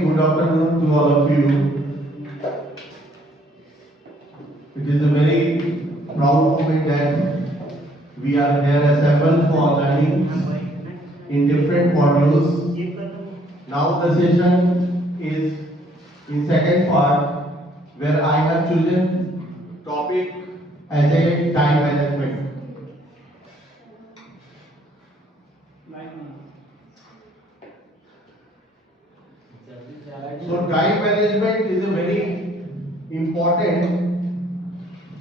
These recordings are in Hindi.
good afternoon to all of you. It is a very proud moment that we are here assembled for learning in different modules. Now the session is in second part where I have chosen topic as a time management. So time management is a very important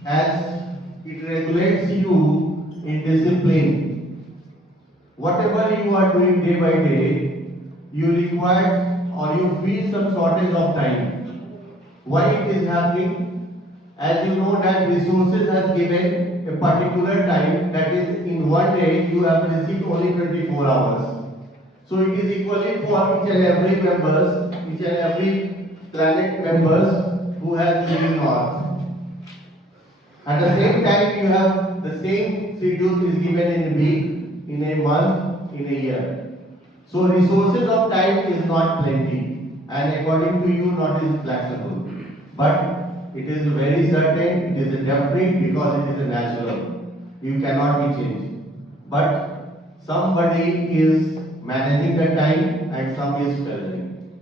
as it regulates you in discipline. Whatever you are doing day by day, you require or you feel some shortage of time. Why it is happening? As you know that resources has given a particular time, that is in one day you have received only 24 hours. So it is equally for each and every members, each and every planet members who has living on. At the same time, you have the same schedule is given in a week, in a month, in a year. So resources of time is not plenty, and according to you, not is flexible. But it is very certain, it is a definite because it is a natural. You cannot be changed. But somebody is managing the time and some is failing.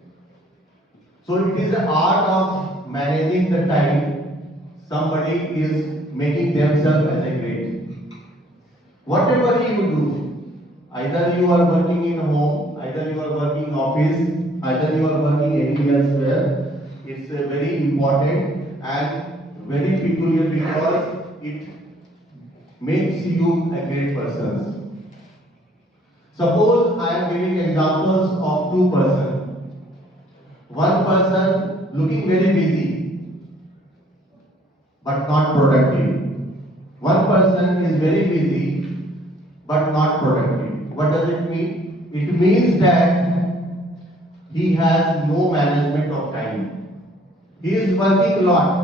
So it is the art of managing the time. Somebody is making themselves as a great. Whatever you do, either you are working in home, either you are working office, either you are working anywhere elsewhere, it's very important and very peculiar because it makes you a great person. Suppose I am giving examples of two persons. One person looking very busy but not productive. One person is very busy but not productive. What does it mean? It means that he has no management of time. He is working a lot.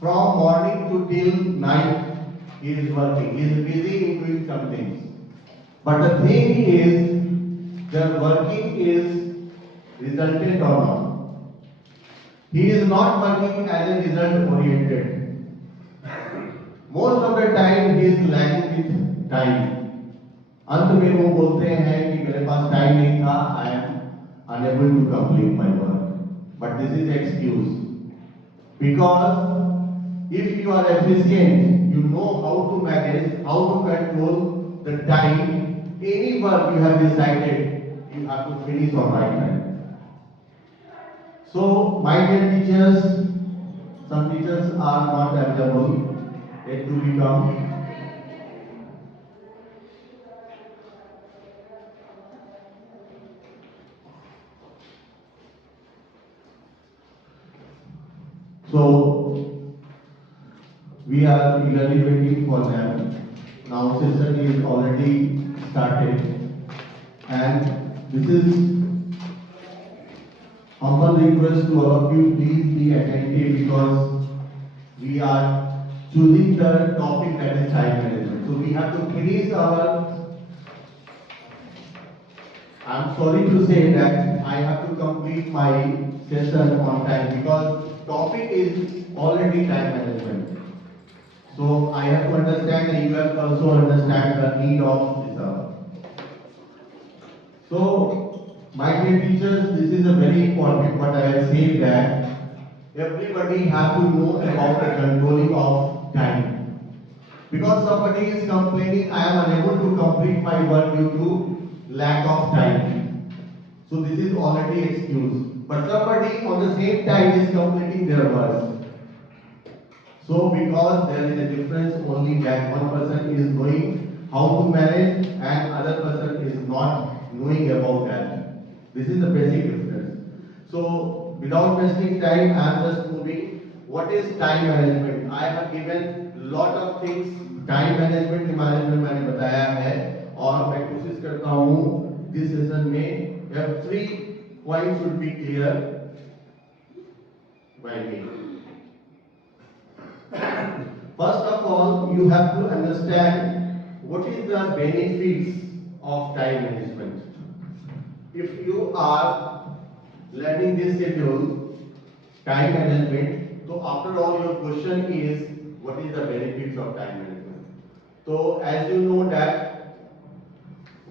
From morning to till night, he is working. He is busy in doing some things. But the thing is, the working is resultant or not. He is not working as a result oriented. Most of the time he is lagging with time. अंत में वो बोलते हैं कि मेरे पास टाइम नहीं था, I am unable to complete my work. But this is excuse. Because if you are efficient, you know how to manage, how to control the time, any work you have decided, you have to finish on right time. So, my dear teachers, some teachers are not available, yet to become. So, we are eagerly waiting for them. Now, session is already started, and this is humble request to all of you, please be attentive because we are choosing the topic that is time management. So we have to finish our, I'm sorry to say that I have to complete my session on time because topic is already time management. So I have to understand and you have to also understand the need of this. So, my dear teachers, this is a very important what I have said that everybody have to know about the controlling of time. Because somebody is complaining, I am unable to complete my work due to lack of time. So this is already excuse. But somebody on the same time is completing their work. So because there is a difference only that one person is knowing how to manage and other person is not knowing about that. This is the basic difference. So without wasting time, I am just moving. What is time management? I have given lot of things time management के बारे में मैंने बताया है और मैं कोशिश करता हूँ this session में every point should be clear by me. First of all, you have to understand what is the benefits of time management. If you are learning this schedule, time management. So after all, your question is, what is the benefits of time management? So as you know that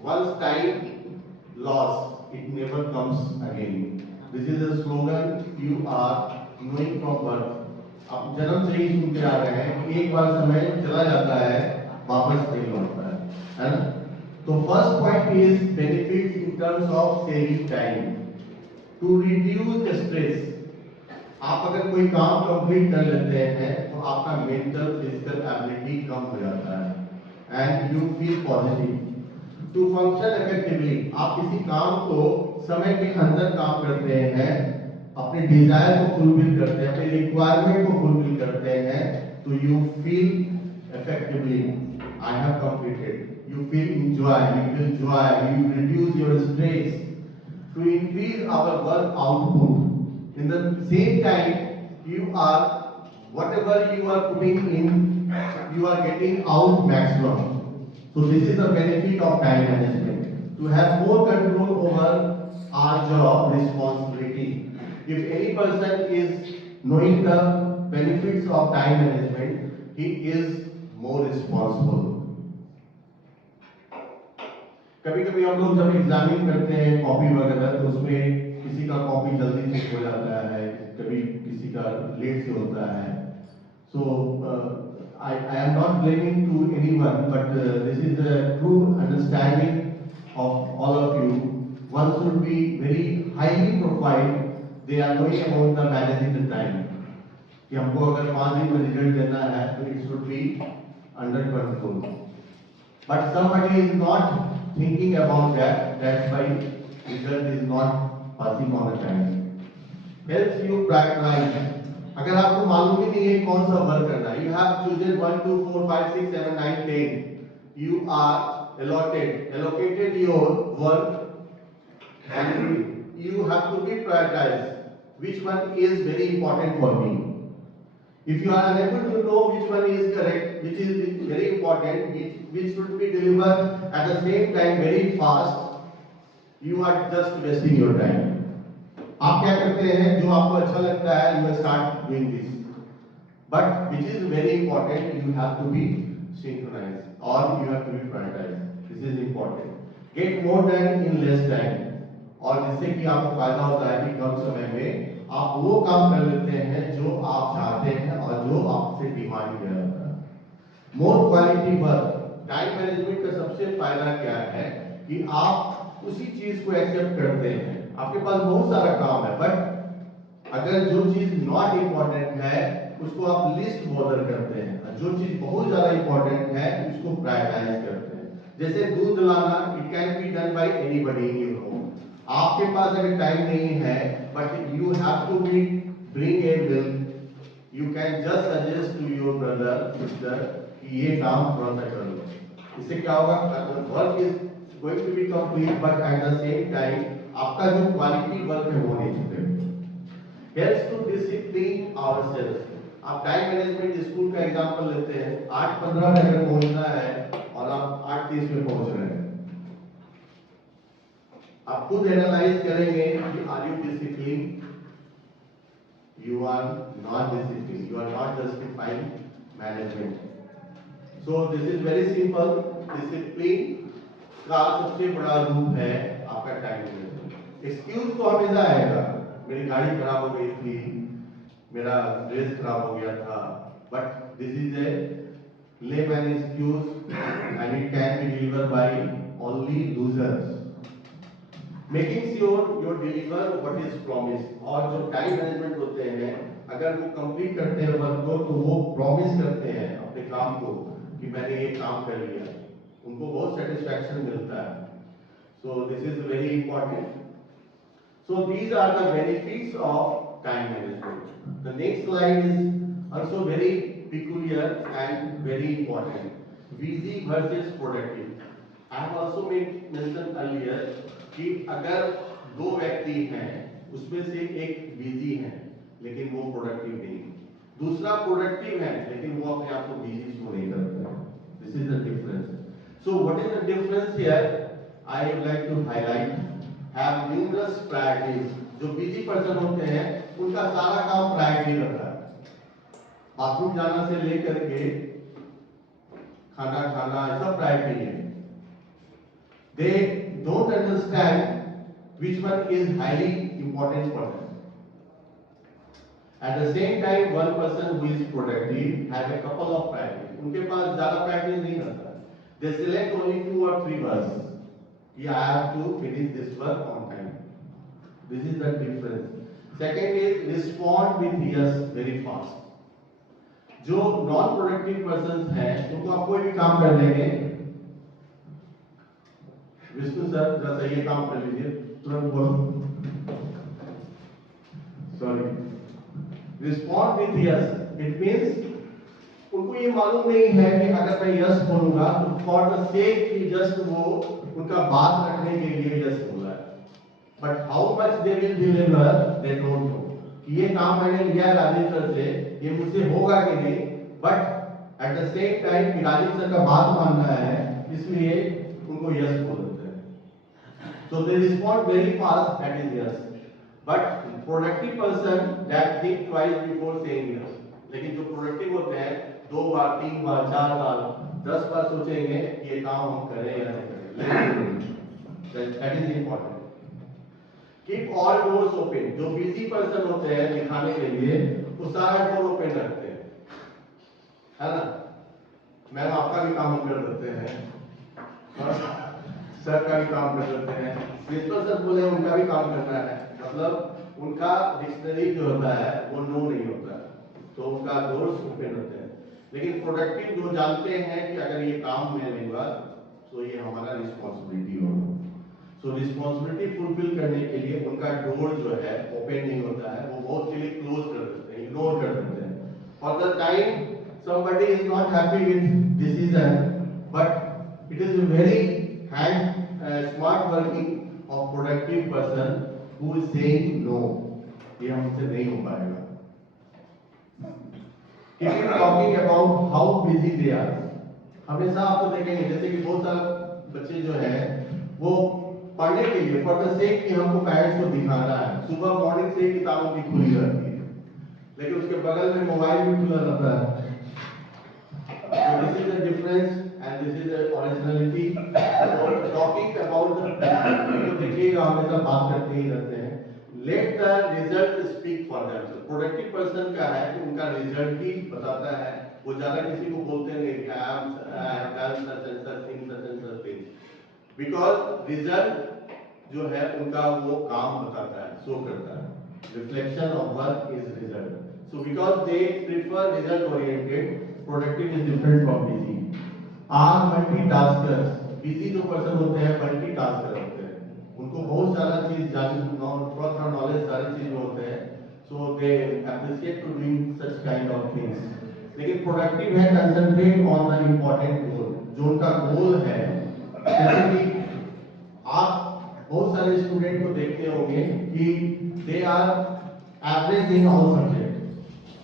once time lost, it never comes again. This is a slogan you are knowing from birth. आप जन्म से ही सुनते आ रहे हैं कि एक बार समय चला जाता है, वापस नहीं लौटता है ना? तो first point is benefits in terms of saving time to reduce stress. आप अगर कोई काम कंप्लीट कर लेते हैं तो आपका मेंटल फिजिकल एबिलिटी कम हो जाता है and you feel positive. To function effectively, आप किसी काम को समय के अंदर काम करते हैं, अपने डिजायर को फुलफिल करते हैं, अपने रिक्वायरमेंट को फुलफिल करते हैं, तो you feel effectively I have completed. You feel joy, you reduce your stress to increase our work output. In the same time, you are, whatever you are putting in, you are getting out maximum. So this is the benefit of time management. To have more control over our job responsibility. If any person is knowing the benefits of time management, he is more responsible. कभी कभी हम लोग जब एग्जामिन करते हैं कॉपी वगैरह तो उसमें किसी का कॉपी जल्दी चेक हो जाता है, कभी किसी का लेट से होता है. सो I am not blaming to anyone, but this is a true understanding of all of you. One should be very highly profiled. They are knowing about the managing the time. कि हमको अगर 5 दिन में रिजल्ट देना है तो it should be under control. But somebody is not thinking about that. That's why result is not passing on the time. Helps you prioritize. अगर आपको मालूम ही नहीं है कौन सा वर्क करना है, you have chosen 1 2 4 5 6 7 9 10. You are allocated your work and you have to be prioritized. Which one is very important for me? If you are unable to know which one is correct, which is very important, which should be delivered at the same time very fast, you are just wasting your time. आप क्या करते हैं, जो आपको अच्छा लगता है, you start doing this. But which is very important, you have to be synchronized or you have to be prioritized. This is important. Get more done in less time. और जिससे कि आपको फायदा होता है कि कम समय में आप वो काम कर लेते हैं जो आप चाहते हैं और जो आपसे डिमांड किया जाता है. More quality work. Time management का सबसे फायदा क्या है कि आप उसी चीज को एक्सेप्ट करते हैं. आपके पास बहुत सारा काम है, बट अगर जो चीज नॉट इम्पोर्टेंट है उसको आप लिस्ट बॉर्डर करते हैं, जो चीज बहुत ज्यादा इम्पोर्टेंट है उसको प्रायोरिटाइज करते हैं. जैसे दूध लाना, it can be done by anybody in your home. आपके पास अगर टाइम नहीं है but you have to be bring a milk, you can just suggest to your brother sister कि ये काम थोड़ा सा कर लो. इससे क्या होगा, work is going to be complete but at the same time आपका जो क्वालिटी वर्क है वो नहीं छूटे. Helps to discipline ourself. आप टाइम मैनेजमेंट स्कूल का एग्जांपल लेते हैं. 8:15 में अगर पहुंचना है और आप 8:30 में पहुंच रहे हैं, आप खुद एनालाइज करेंगे कि are you discipline, you are not discipline, you are not justifying management. So this is very simple. Discipline का सबसे बड़ा रूप है आपका टाइम मैनेजमेंट. एक्सक्यूज तो हमेशा आएगा, मेरी गाड़ी खराब हो गई थी, मेरा ड्रेस खराब हो गया था, but this is a lemon excuse and it can be delivered by only losers. Making sure your deliver what is promise. और जो टाइम मैनेजमेंट होते हैं अगर वो कंप्लीट करते हैं वर्क को तो वो प्रॉमिस करते हैं अपने काम को कि मैंने ये काम कर लिया, उनको बहुत सेटिस्फैक्शन मिलता है. सो this is very important. So these are the benefits of time management. The next slide is also very peculiar and very important. Busy versus productive. I have also mentioned earlier कि अगर दो व्यक्ति हैं उसमें से एक बिजी है लेकिन वो प्रोडक्टिव नहीं, दूसरा प्रोडक्टिव है लेकिन वो अपने आप को बिजी शो नहीं करता है. This is the difference. So what is the difference here? I would like to highlight have numerous priorities. जो बिजी पर्सन होते हैं उनका सारा काम प्रायोरिटी रहता है, बाथरूम जाना से लेकर के खाना खाना सब प्रायोरिटी है. They don't understand which one is highly important for them. At the same time, one person who is productive has a couple of priorities. उनके पास ज़्यादा priorities नहीं रहता. They select only 2 or 3 works. I have to finish this work on time. This is the difference. Second is respond with yes very fast. जो non productive persons हैं, उनको आप कोई भी काम कर देंगे. विष्णु सर जैसा ये काम कर लीजिए, तुरंत बोलो. Sorry. Respond with yes. It means उनको ये मालूम नहीं है कि अगर मैं यस बोलूंगा तो फॉर द सेक कि जस्ट वो उनका बात रखने के लिए यस बोला है, but how much they will deliver they don't know कि ये काम मैंने लिया राजीव सर से, ये मुझसे होगा कि नहीं, but at the same time कि राजीव सर का बात मानना है इसलिए उनको यस बोल देते हैं. So they respond very fast, that is yes. But productive person that think twice before saying yes. लेकिन जो प्रोडक्टिव होते हैं 2 बार 3 बार 4 बार 10 बार सोचेंगे ये काम हम करें या नहीं करें. That is important. Keep all doors open. जो बिजी पर्सन होते हैं दिखाने के लिए वो सारा डोर ओपन रखते हैं, है ना. मैम आपका भी काम कर देते हैं और सर का भी काम कर देते हैं. प्रिंसिपल सर बोले उनका भी काम करना है, मतलब उनका डिक्शनरी जो होता है वो नो नहीं होता है, तो उनका डोर्स ओपन होते हैं. लेकिन प्रोडक्टिव जो जानते हैं कि अगर ये काम मैं लूंगा तो ये हमारा रिस्पॉन्सिबिलिटी होगा, सो रिस्पॉन्सिबिलिटी फुलफिल करने के लिए उनका डोर जो है ओपन नहीं होता है, वो बहुत के लिए क्लोज कर देते हैं, इग्नोर कर देते हैं. For the time somebody is not happy with decision, but it is a very smart working of productive person who is saying no, ये हमसे नहीं हो पाएगा. If you talking about how busy they are, हमेशा आपको देखेंगे जैसे कि बहुत सारे बच्चे जो है वो पढ़ने के लिए फॉर द सेक कि हमको पेरेंट्स को दिखाना है, सुबह मॉर्निंग से किताबों की खुली रहती है, लेकिन उसके बगल में मोबाइल भी खुला रहता है. So this is the difference and this is the originality. So talking about the तो देखिएगा हमेशा बात करते ही रहते हैं. Let the result speak for themselves. Productive person का है कि उनका रिजल्ट ही बताता है, वो ज्यादा किसी को बोलते नहीं कि I have done such and such things, such and such things. Because result जो है उनका वो काम बताता है, शो करता है. Reflection of work is result. So because they prefer result oriented, productive is different from busy. Are multitaskers. Busy जो पर्सन होते हैं मल्टीटास्कर होते हैं, उनको बहुत सारा चीज थोड़ा नॉलेज सारी चीज में होते हैं, so they appreciate to doing such kind of things. लेकिन प्रोडक्टिव है कंसंट्रेट ऑन द इम्पोर्टेंट गोल. जो उनका गोल है, जैसे कि आप बहुत सारे स्टूडेंट को देखते होंगे कि they are average in all subject,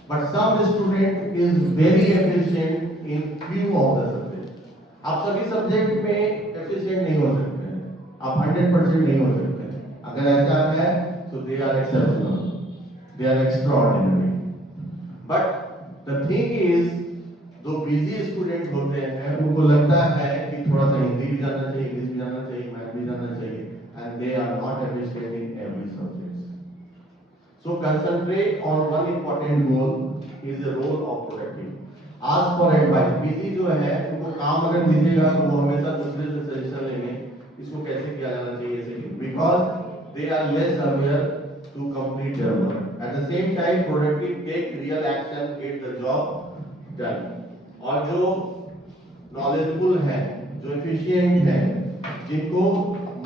but some student is very efficient in few of the subject. आप सभी सब्जेक्ट में efficient नहीं हो सकते हैं, आप 100% नहीं हो सकते हैं. अगर ऐसा है तो they are exceptional, they are extraordinary. But the thing is, जो busy student होते हैं उनको लगता है कि थोड़ा सा हिंदी भी जानना चाहिए, इंग्लिश भी जानना चाहिए, मैथ भी जानना चाहिए, and they are not efficient in every subject. So concentrate on one important goal is the role of productive. Ask for advice. Busy जो है उनको काम अगर दीजिएगा तो वो हमेशा दूसरे से सजेशन लेंगे, इसको कैसे किया जाना चाहिए ऐसे ही, because they are less aware to complete their work. At the same time, productive take real action, get the job done. और जो knowledgeable है, जो efficient है, जिनको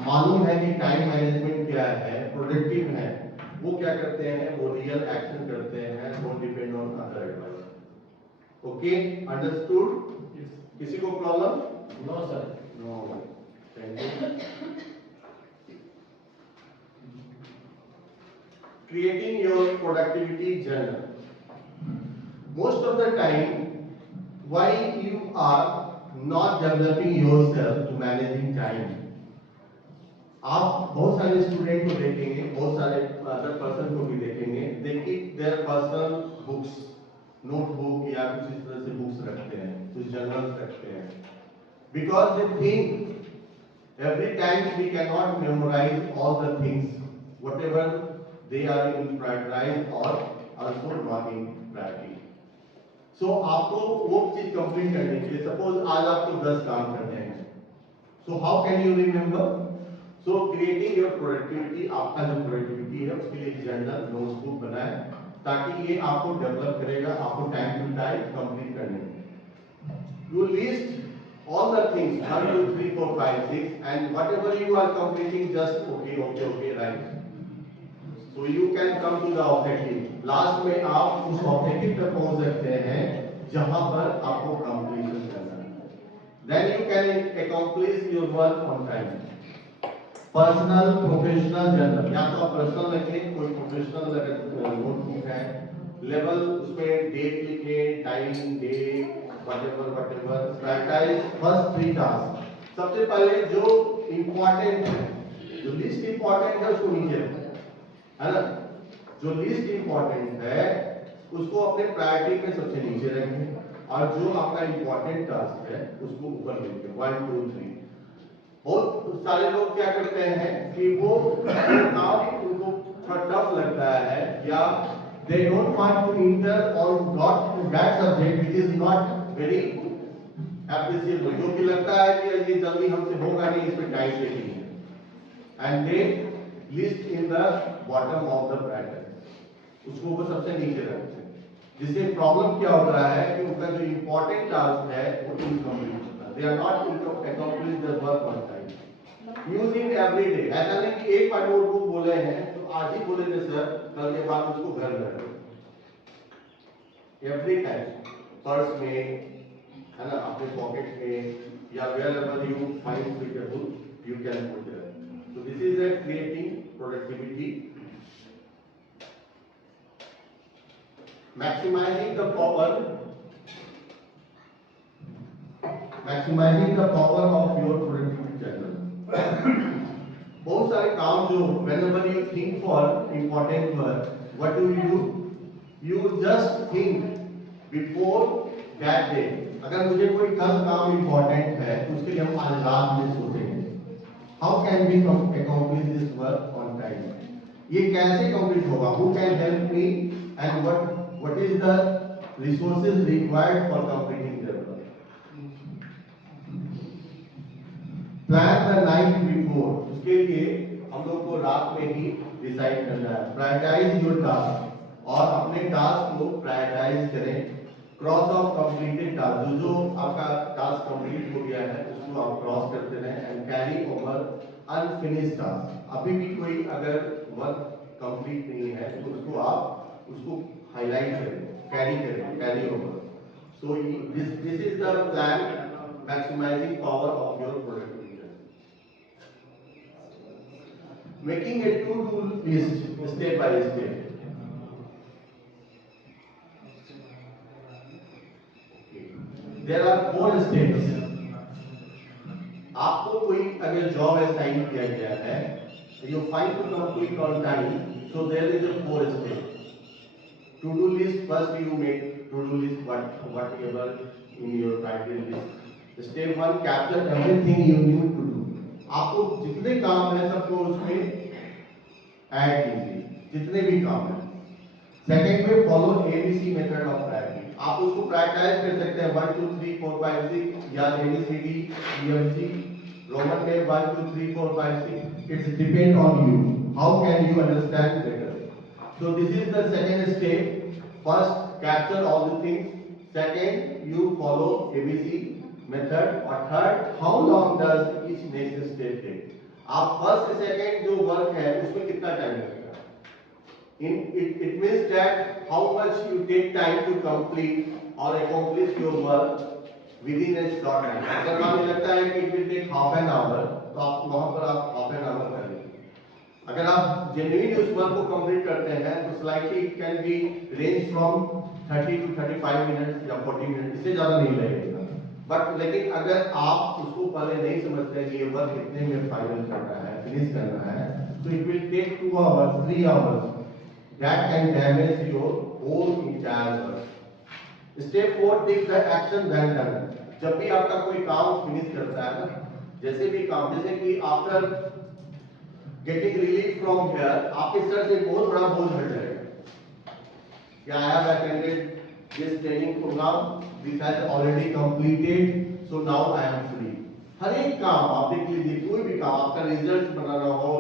मालूम है कि टाइम मैनेजमेंट क्या है, प्रोडक्टिव है, वो क्या करते हैं, वो रियल एक्शन करते हैं, वो depend on other advice. Okay, understood? किसी को problem? No sir. No, thank you. Creating your productivity journal. Most of the time why you are not developing yourself to managing time. आप बहुत सारे स्टूडेंट को देखेंगे, बहुत सारे अदर पर्सन को भी देखेंगे, they keep their personal books, notebook या कुछ इस तरह से बुक्स रखते हैं, कुछ जर्नल्स रखते हैं, because they think every time we can not memorise all the things whatever they are in prioritise और also not in priority. So आपको वो चीज कंप्लीट करनी चाहिए। सपोज आज आपको 10 काम करने हैं, so how can you remember? So creating your productivity, आपका जो प्रोडक्टिविटी है उसके लिए जर्नल नोटबुक बनाएं, ताकि ये आपको डेवलप करेगा, आपको टाइम टू टाइम कंप्लीट करने में। You list all the things 1 2 3 4 5 6 and whatever you are completing just okay right, so you can come to the objective। Last में आप उस ऑब्जेक्टिव तक पहुंच सकते हैं जहां पर आपको कंप्लीशन करना है। then you can accomplish your work on time। Personal professional journal, या तो आप पर्सनल रखें, कोई प्रोफेशनल अगर नोटबुक है, लेवल उसमें डेट लिखें, time, day, whatever, prioritise first 3 task. सबसे पहले जो इंपॉर्टेंट है, जो लिस्ट इंपॉर्टेंट है उसको नीचे रखें, है ना? जो लिस्ट इंपॉर्टेंट है उसको अपने प्रायोरिटी में सबसे नीचे रखें, और जो आपका इंपॉर्टेंट टास्क है उसको ऊपर लिखें 1 2 3। बहुत सारे लोग क्या करते हैं कि वो काम उनको थोड़ा टफ लगता है, या they don't want to enter on that subject which is not very appreciable, जो कि लगता है कि ये जल्दी हमसे होगा नहीं, इस पे टाइम टेकिंग है, and they list in the bottom of the bracket, उसको वो सबसे नीचे रखते हैं, जिससे प्रॉब्लम क्या हो रहा है कि उनका जो इंपॉर्टेंट टास्क है वो इनकम्प्लीट होता है, they are not accomplish their work on time। Use it every day, ऐसा नहीं कि एक बार नोटबुक बोले हैं तो आज ही बोले थे सर, कल के बाद उसको घर में रखें। एवरी टाइम पर्स में, है ना, अपने पॉकेट में, या wherever you find suitable you can put there। so this is a creating productivity, maximizing the power of your productivity channel। बहुत सारे काम जो whenever you think for important work, what do? You just think before that day। अगर मुझे कोई कल काम important है तो उसके लिए हम आज रात में सोचेंगे how can we accomplish this work on time। ये कैसे complete होगा? Who can help me and what is the resources required for completing the work। Plan the night before, उसके लिए हम लोग को रात में ही डिसाइड करना है। प्रायोरिटाइज योर टास्क, और अपने टास्क को प्रायोरिटाइज करें। क्रॉस ऑफ कंप्लीटेड टास्क, जो आपका टास्क कंप्लीट हो गया है उसको आप क्रॉस करते रहें, and carry over unfinished task. अभी भी कोई अगर वर्क कंप्लीट नहीं है तो उसको हाईलाइट करें, carry over. So this is the plan maximising power of your productivity. Making a to-do list step by step। There are 4 steps। आपको कोई अगर जॉब असाइन किया गया है, you find to complete on time, so there is a 4 step। To-do list, first you make to-do list whatever in your priority list। Step 1, capture everything you need to do। आपको जितने काम है सबको उसमें ऐड कीजिए, जितने भी काम है। सेकेंड में follow ABC method of priority. आप उसको प्रायोरिटाइज कर सकते हैं 1 2 3 4 5 6, या एबीसीडी ईएफजी, रोमन में 1 2 3 4 5 6। It's depend on you, how can you understand better. So this is the second step. First, capture all the things. Second, you follow ABC method. और third, how long does each next step take. आप फर्स्ट सेकेंड जो वर्क है उसमें कितना टाइम लगेगा। It means that how much you take time to complete or accomplish your work within a short time। अगर मान लगता है कि it will take half an hour, तो आप वहां पर आप half an hour कर लीजिए। अगर आप genuine उस वर्क को कंप्लीट करते हैं तो slightly it can be range from 30 to 35 minutes या 40 मिनट, इससे ज्यादा नहीं लगेगा। बट लेकिन अगर आप उसको पहले नहीं समझते हैं कि ये वर्क कितने में फाइनल करना है, फिनिश करना है, तो it will take 2 hours 3 hours, that can damage your whole entire work. Step 4, take the action when done. जब भी आपका कोई काम फिनिश करता है ना, जैसे भी काम, जैसे कि after getting relief from here, आपके सर से बहुत बड़ा बोझ हट जाएगा। क्या I have attended this training program, this has already completed, so now I am free. हर एक काम आप देख लीजिए, कोई भी काम, आपका रिजल्ट बनाना हो,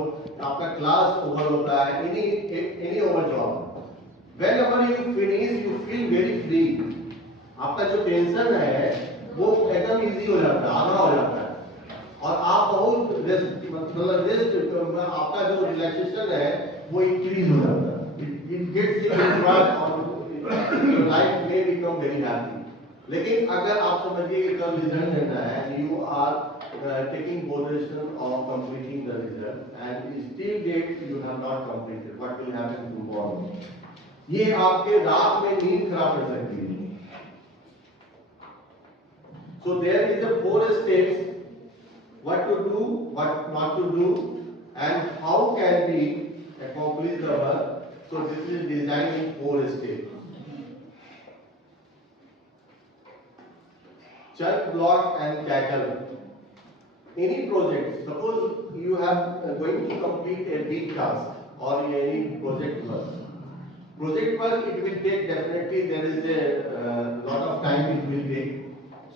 आपका क्लास ओवर होता है, any over job, whenever you finish you feel very free, आपका जो टेंशन है वो एकदम इजी हो जाता है, आधा हो जाता है, और आप बहुत रेस्ट, मतलब रेस्ट, आपका जो रिलैक्सेशन है वो इंक्रीज हो जाता है, इट गेट्स यू एंजॉय और योर लाइफ में बिकम वेरी हैप्पी। लेकिन अगर आप समझिए कि कल रिजल्ट देना है, you are taking possession of completing the result and still date you have not completed, what will happen tomorrow? ये आपके रात में नींद खराब कर सकती है। So there is a 4 steps what to do, what not to do, and how can we accomplish the work. So this is designed in 4 steps. Chunk, block and tackle. Any project, suppose you have going to complete a big task or any project work. Project work, it will take definitely, there is a lot of time it will take.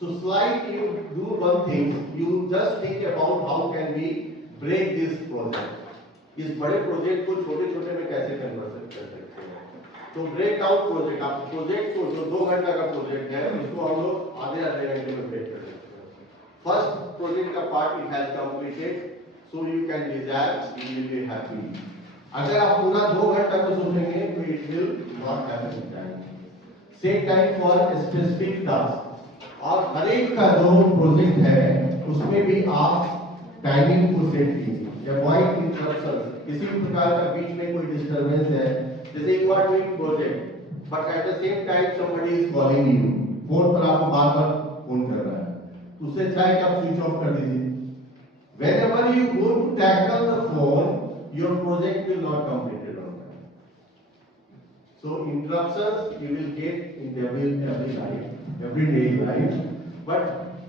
So slight you do one thing, you just think about how can we break this project. इस बड़े प्रोजेक्ट को छोटे छोटे में कैसे कन्वर्ट कर सकते हैं। तो ब्रेक डाउन प्रोजेक्ट, आप प्रोजेक्ट को जो 2 घंटा का प्रोजेक्ट है उसको हम लोग आधे घंटे में ब्रेक कर सकते हैं। फर्स्ट प्रोजेक्ट का part it has completed, so you can relax, you will be happy. अगर आप पूरा 2 घंटा को सोचेंगे तो it will not happen in time. Set time for specific task, और हर एक का जो प्रोजेक्ट है उसमें भी आप टाइमिंग को सेट कीजिए। अवॉइड इंटरप्शन, किसी भी प्रकार का बीच में कोई डिस्टरबेंस है, जैसे you are doing project but at the same time somebody is calling you, phone पर आपको बार-बार फोन कर रहा है, तो उससे अच्छा है कि आप स्विच ऑफ कर दीजिए। Whenever you go to tackle the phone, your project will not completed on time. So interruptions you will get in every life, everyday life. But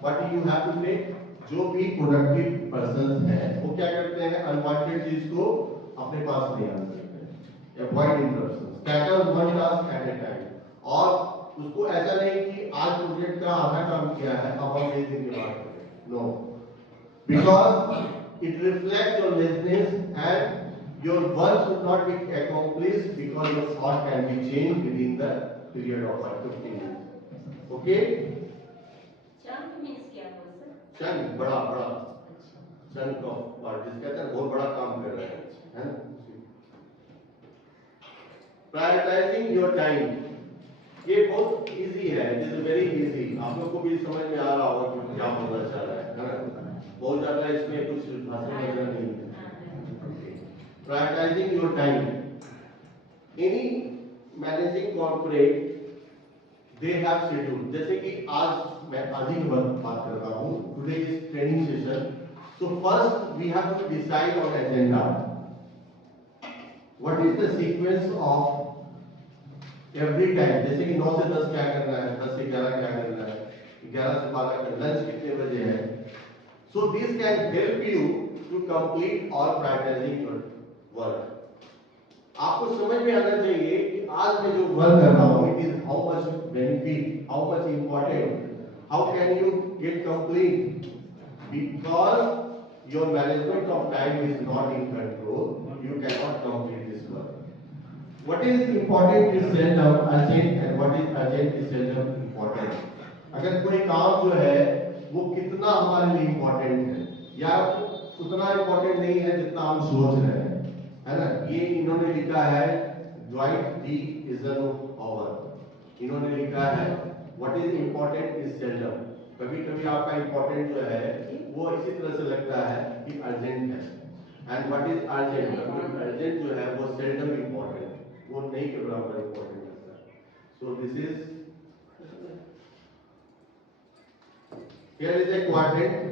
what you have to take, जो भी प्रोडक्टिव पर्सन है वो क्या करते हैं, अनवांटेड चीज को अपने पास नहीं आने देते हैं। Avoid interruptions, tackle one task at A time, और उसको ऐसा नहीं कि आज प्रोजेक्ट का आधा काम किया है अब हम 1 दिन के बाद करें, no, because it reflects your laziness and your work should not be accomplished because your thought can be changed within the period of 15 minutes. Okay? Chunk means क्या हुआ सर? चंक बड़ा बड़ा, चंक ऑफ वर्क जिस कहते हैं बहुत बड़ा काम कर रहे हैं, है ना? प्रायोरिटाइजिंग योर टाइम, ये बहुत इजी है, इट इज वेरी इजी, आप लोग को भी समझ में आ रहा होगा कि क्या बोलना चाह रहा है ना? बहुत ज्यादा इसमें कुछ भाषण वगैरह नहीं है। Prioritising your time, any managing corporate they have schedule, जैसे कि आज मैं आज ही बात कर रहा हूँ, today is training session, so first we have to decide on agenda, what is the sequence of every time, जैसे कि 9 से 10 क्या करना है, 10 से 11 क्या करना है, 11 से 12 का लंच कितने बजे है। So this can help you to complete or prioritizing your work. आपको समझ में आना चाहिए कि आज मैं जो वर्क कर रहा हूँ, it is how much benefit, how much important, how can you get complete, because your management of time is not in control, you cannot complete this work. What is important is seldom urgent and what is urgent is seldom important. अगर कोई काम जो है वो कितना हमारे लिए इम्पोर्टेंट है या उतना इम्पोर्टेंट नहीं है जितना हम सोच रहे हैं, है ना? ये इन्होंने लिखा है ड्वाइट डी आइजनहोवर, इन्होंने लिखा है what is important is seldom. कभी कभी आपका इम्पोर्टेंट जो है वो इसी तरह से लगता है कि अर्जेंट है, एंड व्हाट इज अर्जेंट, कभी अर्जेंट जो है वो सेल्डम इम्पोर्टेंट, वो नहीं के बराबर इम्पोर्टेंट लगता है। सो this is, here is a quadrant,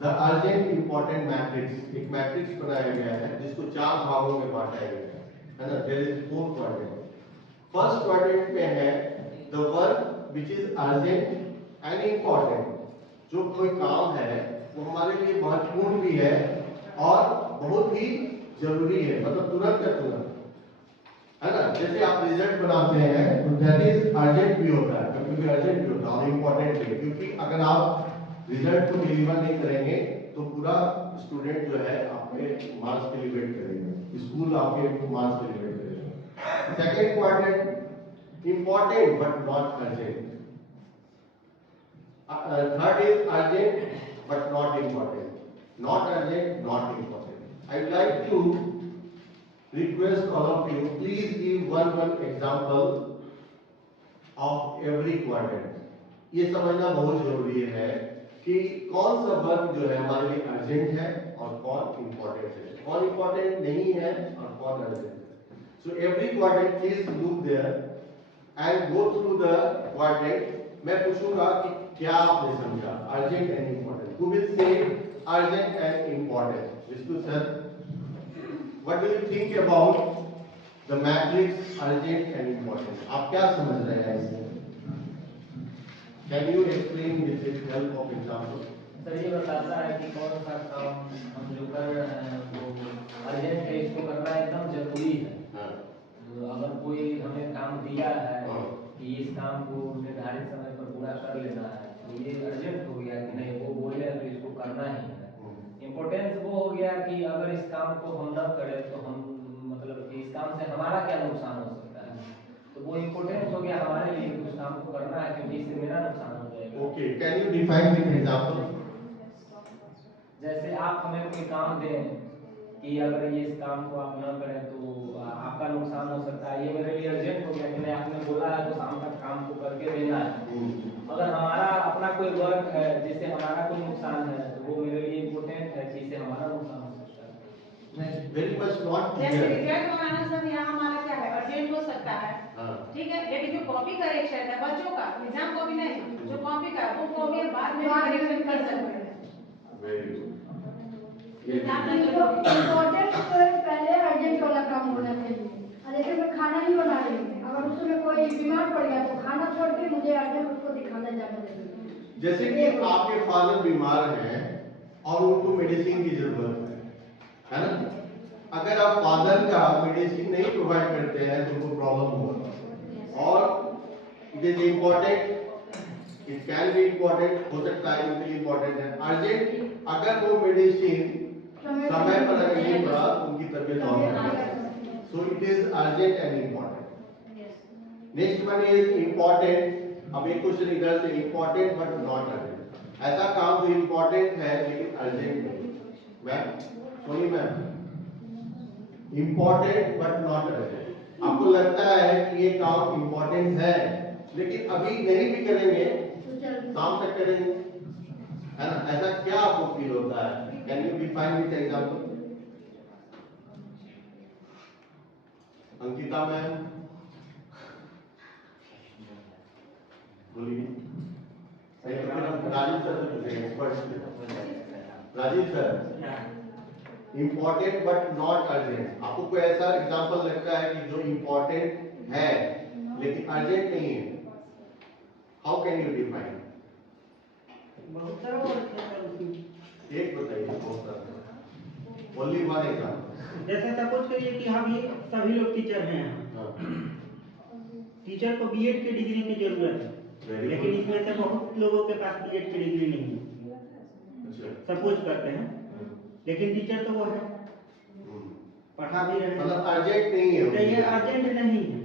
the urgent important matrix, एक मैट्रिक्स बनाया गया है जिसको 4 भागों में बांटा गया है ना। There is 4 quadrant. First quadrant में है the work which is urgent and important, जो कोई काम है वो हमारे लिए महत्वपूर्ण भी है और बहुत ही जरूरी है, मतलब तुरंत का तुरंत, है ना। जैसे आप रिजल्ट बनाते हैं तो दैट इज अर्जेंट भी होता है, कभी भी अर्जेंट भी होता है और इम्पोर्टेंट भी, क्योंकि अगर आप रिजल्ट को डिलीवर नहीं करेंगे तो पूरा स्टूडेंट जो है आपके मार्क्स के लिए वेट करेंगे, स्कूल आपके मार्क्स के लिए वेट करेंगे। Second quadrant important but not urgent. Third is urgent but not important, not urgent, not important. I would like to request all of you, please give one example of every quadrant. ये समझना बहुत जरूरी है कि कौन सा वर्क जो है हमारे लिए अर्जेंट है और कौन इंपॉर्टेंट है, कौन इंपॉर्टेंट नहीं है और कौन अर्जेंट है। So every quadrant, please look there and go through the quadrant. मैं पूछूंगा कि क्या आपने समझा urgent and important. Who will say urgent and important? Vishnu sir, what do you think about the matrix urgent and important? आप क्या समझ रहे हैं इससे? Can you explain with the help of example? Sir ये बताता है कि कौन सा काम हम जो कर रहे हैं वो अर्जेंट है, इसको करना एकदम जरूरी है। हाँ। अगर कोई हमें काम दिया है हाँ। कि इस काम को निर्धारित समय पर पूरा कर लेना है तो ये अर्जेंट हो गया कि नहीं, वो बोले तो इसको करना ही है। इम्पोर्टेंस वो हो गया कि अगर इस काम को हम न करें तो हम मतलब कि इस काम से हमारा क्या नुकसान हो सकता है, तो वो इम्पोर्टेंस हो गया हमारे लिए कि उस काम को करना है क्योंकि इससे मेरा नुकसान हो जाएगा। Okay, can you define with example? जैसे आप हमें कोई काम दें कि अगर ये इस काम को आप न करें तो आपका नुकसान हो सकता है, ये मेरे लिए अर्जेंट हो गया कि नहीं, आपने बोला है तो शाम तक काम को करके देना है। अगर हमारा अपना कोई वर्क है जिससे हमारा कोई नुकसान है तो वो मेरे लिए इम्पोर्टेंट है कि इससे हमारा नुकसान हो सकता है। Very much not जैसे clear. रिजल्ट बनाना सर यहाँ हमारा क्या है, अर्जेंट हो सकता है, हाँ। ठीक है, लेकिन जो कॉपी करेक्शन है बच्चों का, एग्जाम कॉपी नहीं, जो कॉपी का वो कॉपी बाद में करेक्शन कर सकते हैं। Very good. इम्पोर्टेंट तो पहले अर्जेंट वाला काम होना चाहिए। जैसे मैं खाना नहीं बना रही हूँ, अगर उसमें कोई बीमार पड़ गया तो खाना छोड़ के मुझे अर्जेंट उसको दिखाने जाना चाहिए। जैसे कि आपके फादर बीमार हैं और उनको मेडिसिन की जरूरत है ना। अगर आप फादर का मेडिसिन नहीं प्रोवाइड करते हैं तो उनको प्रॉब्लम होगा और it is important, it can be important, हो सकता है उनके लिए इम्पोर्टेंट है। अर्जेंट, अगर वो मेडिसिन समय पर अगर नहीं पड़ा तो उनकी तबीयत और खराब है। So it is urgent and important. Next one is important. अब एक क्वेश्चन इधर से, इम्पोर्टेंट बट नॉट अर्जेंट, ऐसा काम जो इम्पोर्टेंट है लेकिन अर्जेंट नहीं। Ma'am Soni ma'am, important but not urgent, आपको लगता है कि ये काम इम्पोर्टेंट है लेकिन अभी नहीं भी करेंगे, शाम तक करेंगे, है ना, ऐसा क्या आपको फील होता है? Can you define with example? Ankita ma'am बोलिए। राजीव सर से expert. Rajeev sir, important but not urgent, आपको कोई ऐसा एग्जांपल लगता है कि जो इम्पोर्टेंट है लेकिन अर्जेंट नहीं है? How can you define? बहुत सारा वर्क है सर उसमें। एक बताइए, बहुत सारा, ओनली वन एग्जांपल। जैसे सपोज करिए कि हम ये सभी लोग टीचर हैं यहाँ, टीचर को बीएड की डिग्री की जरूरत है, लेकिन इसमें से बहुत लोगों के पास बीएड की डिग्री नहीं है, सपोज करते हैं, लेकिन टीचर तो वो है, पढ़ा भी रहे हैं, मतलब अर्जेंट नहीं है, तो ये अर्जेंट नहीं है।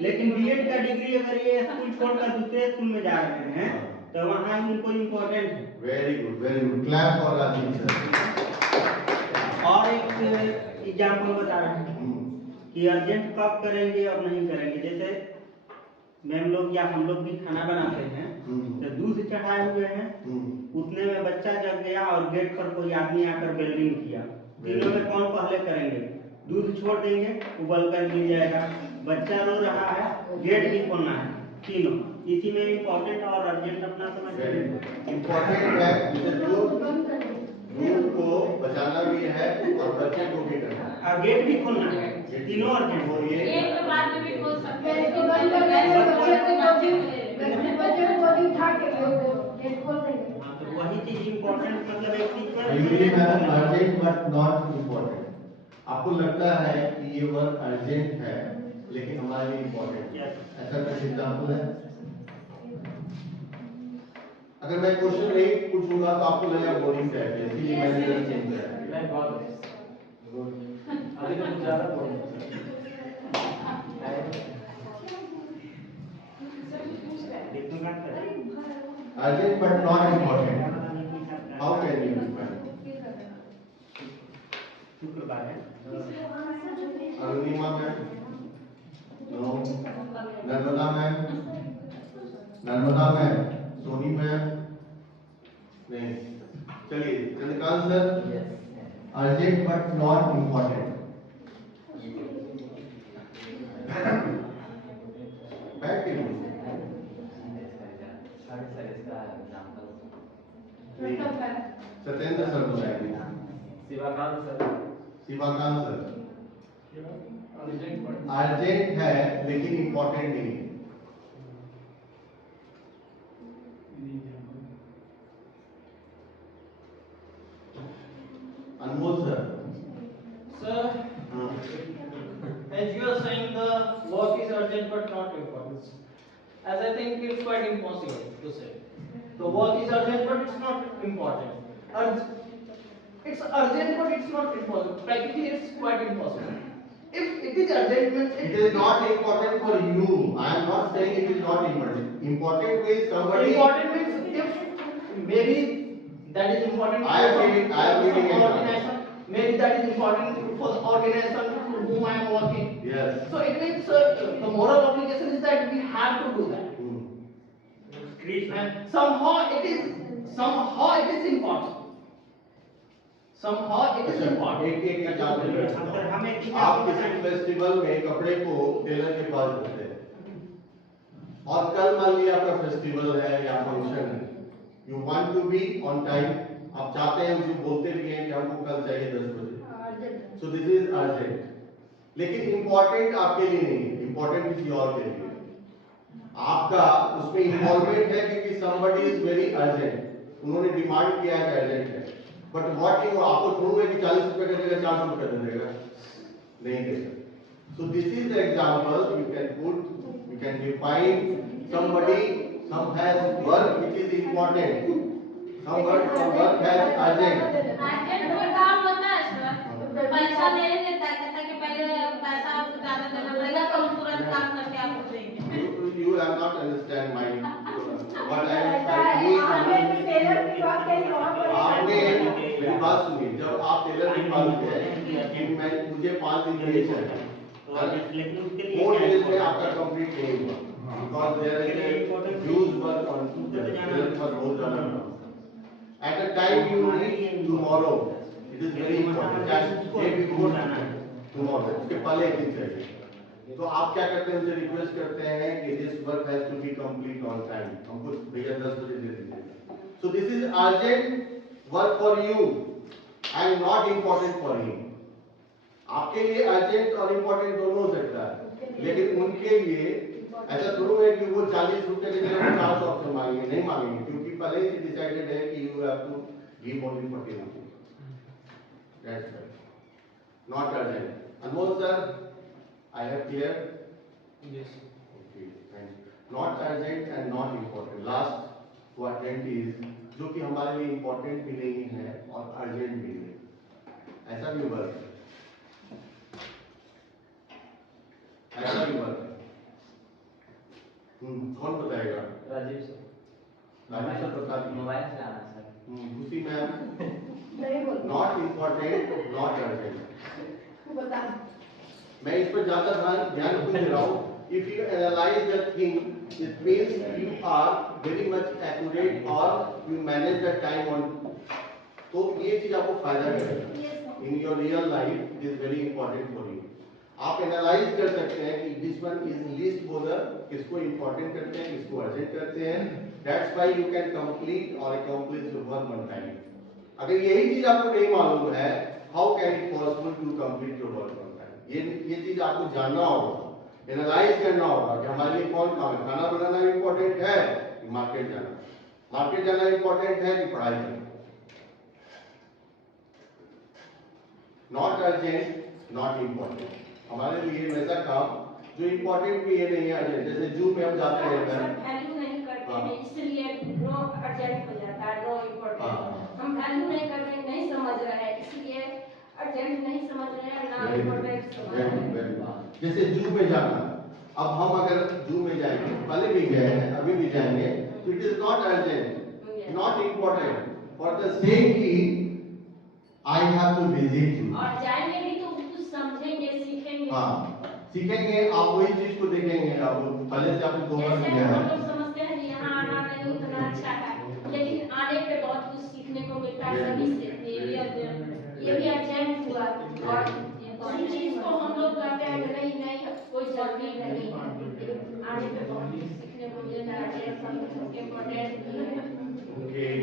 लेकिन बीएड का डिग्री अगर ये स्कूल छोड़कर दूसरे स्कूल में जा रहे हैं तो वहाँ उनको इम्पोर्टेंट है। Very good, clap for Rajeev sir. और एक एग्जाम्पल बता रहे हैं कि अर्जेंट कब करेंगे और नहीं करेंगे। जैसे मैम लोग या हम लोग भी खाना बनाते हैं तो दूध चढ़ाए हुए हैं, उतने में बच्चा जग गया और गेट पर कोई आदमी आकर बेल्डिंग किया, तीनों में कौन पहले करेंगे? दूध छोड़ देंगे, उबल कर गिर जाएगा, बच्चा रो रहा है, गेट भी खोलना है, तीनों इसी में इम्पोर्टेंट और अर्जेंट अपना समझ। इम्पोर्टेंट है, रूम को बचाना भी है और बच्चे को भी करना है। और गेट भी खोलना है, तीनों अर्जेंट वो है। ये गेट तो बाद में भी खोल सकते गेट हैं। को बंद कर देंगे, बच्चे को गोदी बच्चे बच्चे को गोदी उठा के गेट खोल देंगे। हाँ, तो वही चीज इम्पोर्टेंट, मतलब एक चीज पर I believe है अर्जेंट बट नॉट इम्पोर्टेंट। आपको लगता है कि ये वर्क अर्जेंट है लेकिन हमारे लिए इम्पोर्टेंट है, ऐसा कुछ एग्जाम्पल है? अगर मैं क्वेश्चन नहीं पूछूंगा तो आपको लगेगा बोरिंग टाइप है, इसीलिए मैंने जरा चेंज किया। नहीं बहुत अभी तो कुछ ज्यादा बोल देखूंगा sir. Urgent but not important, how can you define? शुक्रवार है। Arunima ma'am, no. Narmada ma'am, Narmada ma'am, Soni ma'am, नहीं। चलिए Chandrakant sir, urgent but not important. बैठ के बोलो। नहीं, सत्येंद्र सर बताएंगे। Shivakant sir. Shivakant sir, urgent है लेकिन इम्पोर्टेंट नहीं है। अनमोल सर। Sir, हाँ, as you are saying, the work is urgent but not important. As I think it's quite impossible to say. The work is urgent but it's not important. It's urgent but it's not important. Practically, it's quite impossible. If it is urgent, means it is not important for you. I am not saying it is not important. Important means somebody. important means if maybe that is important I am for giving some example. organization. Maybe that is important for the organization to whom I am working. Yes. So it means the moral obligation is that we have to do that. And somehow it is important. Somehow it is important. एक एक एग्जाम्पल सर हम एक आप एग्जाम्पल किसी बताएं। फेस्टिवल में कपड़े को टेलर के पास देते हैं और कल मान लिया आपका फेस्टिवल है या फंक्शन है, you want to be on time, आप चाहते हैं उसको बोलते भी हैं कि हमको कल चाहिए 10 बजे, सो दिस इज अर्जेंट, लेकिन इंपॉर्टेंट आपके लिए नहीं है, इंपॉर्टेंट किसी और के लिए। आपका उसमें इन्वॉल्वमेंट है क्योंकि somebody is very urgent, उन्होंने डिमांड किया है अर्जेंट है, बट व्हाट यू आपको थोड़ा है कि 40 रुपए का जगह 400 रुपए दे देगा, नहीं देगा। So this is the example you can put, you can define somebody, some has work which is important, some work has urgent. Urgent कोई काम होता है सर, पैसा नहीं देता, कहता कि पहले पैसा आपको ज्यादा देना पड़ेगा तो हम तुरंत काम करके आपको देंगे। You have not understand my what I आपने mean. टेलर की बात कही वहाँ पर आपने मेरी बात सुनी, जब आप टेलर के पास गए कि मैं मुझे 5 दिन के लिए चाहिए, लेकिन उसके लिए 4 क्या days में important? आपका कंप्लीट नहीं हुआ, because there is a huge work on tailor के पास बहुत ज्यादा काम। At a time you need tomorrow, it is very important that day before tomorrow, उसके पहले एक दिन चाहिए, तो आप क्या करते हैं, उनसे रिक्वेस्ट करते हैं कि this work has to be complete on time, हमको भैया 10 बजे दे दीजिए। So this is urgent work for you and not important for him. आपके लिए अर्जेंट और इम्पोर्टेंट दोनों हो सकता है, लेकिन उनके लिए ऐसा थोड़ा है कि वो 40 रुपए की जगह 400 आपसे मांगेंगे, नहीं मांगेंगे, क्योंकि पहले ही डिसाइडेड है कि you have to give only 40 rupees, that's right, not urgent. Anmol sir, I have clear? Yes. Okay, thanks. Not urgent and not important. Last quadrant is जो कि हमारे लिए important भी नहीं है और urgent भी नहीं, ऐसा भी वर्क है, ऐसा भी वर्क है। कौन बताएगा? राजीव सर। राजीव सर बता दीजिए। मोबाइल चलाना सर। खुशी मैम, नहीं बोल not important, not urgent। बता मैं इस पर ज्यादा ध्यान क्यों दे रहा हूँ? If you analyze the thing, it means you are very much accurate or you manage the time on. तो ये चीज आपको फायदा करेगा। In your real life, it is very important for you. आप एनालाइज कर सकते हैं कि this one is least bother, किसको important करते हैं, किसको urgent करते हैं। That's why you can complete or accomplish your work on time. अगर यही चीज आपको नहीं मालूम है, how can it possible to complete your work on time? ये चीज आपको जानना होगा, एनालाइज करना होगा कि हमारे लिए कौन काम है। खाना बनाना इंपॉर्टेंट है कि मार्केट जाना इंपॉर्टेंट है कि पढ़ाई करना? Not urgent, not important. हमारे लिए वैसा काम जो इंपॉर्टेंट भी है नहीं है अर्जेंट। जैसे जू में हम जाते हैं वैल्यू नहीं करते हाँ। हैं, इसलिए नो अर्जेंट हो जाता है, नो हाँ। इम्पोर्टेंट। हम वैल्यू नहीं कर रहे, नहीं समझ रहे हैं, इसलिए अर्जेंट नहीं समझ रहे हैं, ना इम्पोर्टेंट समझ रहे हैं। जैसे जू में जाना, अब हम अगर जू में जाएंगे, पहले भी गए हैं, अभी भी जाएंगे, तो it is not urgent, not important, for the sake कि आई हैव टू विजिट जू। और जाएंगे भी तो कुछ समझेंगे, सीखेंगे। हाँ, सीखेंगे, आप वही चीज को देखेंगे, आप पहले से आपने 2 बार जैसे किया है। हम लोग समझते हैं कि यहाँ आना नहीं उतना अच्छा है, लेकिन आने पे बहुत कुछ सीखने को मिलता है सभी से। ये भी अर्जेंट हुआ। और इसी चीज को हम लोग कहते हैं कि नहीं नहीं कोई जरूरी नहीं है, लेकिन आने पे बहुत कुछ सीखने को मिलता है, अर्जेंट इम्पोर्टेंट भी है। Okay.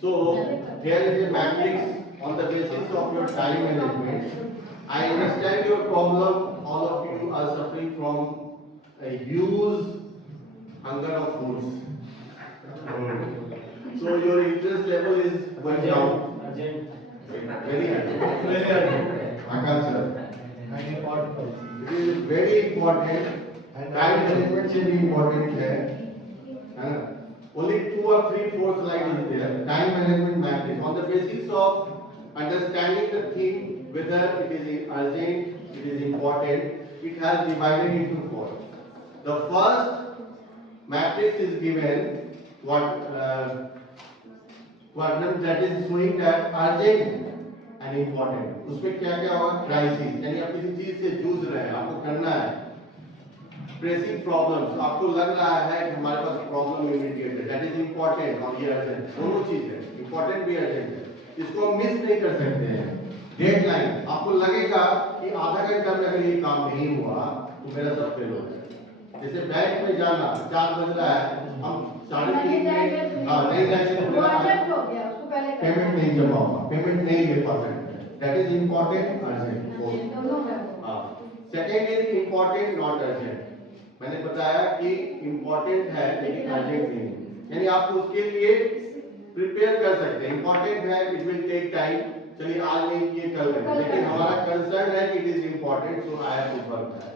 So here is a matrix on the basis of your time management. I understand your problem. All of you are suffering from a huge hunger of foods. So your interest level is going down. Urgent Very urgent. Very urgent. Akash sir. It is very important. Time management से भी important है ना? Only 2 or 3 4 slide is there. Time management matrix on the basis of understanding the theme, whether it is urgent, it is important. It has divided into 4. The first matrix is given quadrant that is showing that urgent and important. उसमें क्या क्या होगा? Crisis, यानी आप किसी चीज से जूझ रहे हैं, आपको करना है। प्रेसिंग प्रॉब्लम्स, आपको लग रहा है कि हमारे पास प्रॉब्लम इमीडिएट है, दैट इज इंपॉर्टेंट और ये अर्जेंट, दोनों चीज है, इंपॉर्टेंट भी अर्जेंट है, इसको हम मिस नहीं कर सकते हैं। डेडलाइन, आपको लगेगा कि आधा घंटा में अगर ये काम नहीं हुआ तो मेरा सब फेल हो जाएगा। जैसे बैंक में जाना, 4 बज रहा है, हम 3:30 में हाँ नहीं पेमेंट नहीं जमा होगा, पेमेंट नहीं ले पा सकते, दैट इज इंपॉर्टेंट अर्जेंट। हाँ, second is important not urgent. मैंने बताया कि इंपॉर्टेंट है लेकिन अर्जेंट नहीं है, यानी आप उसके लिए प्रिपेयर कर सकते हैं। इंपॉर्टेंट है, इट विल टेक टाइम, चलिए आज नहीं किए कल करेंगे, लेकिन हमारा कंसर्न है कि it is important, so I have to work that.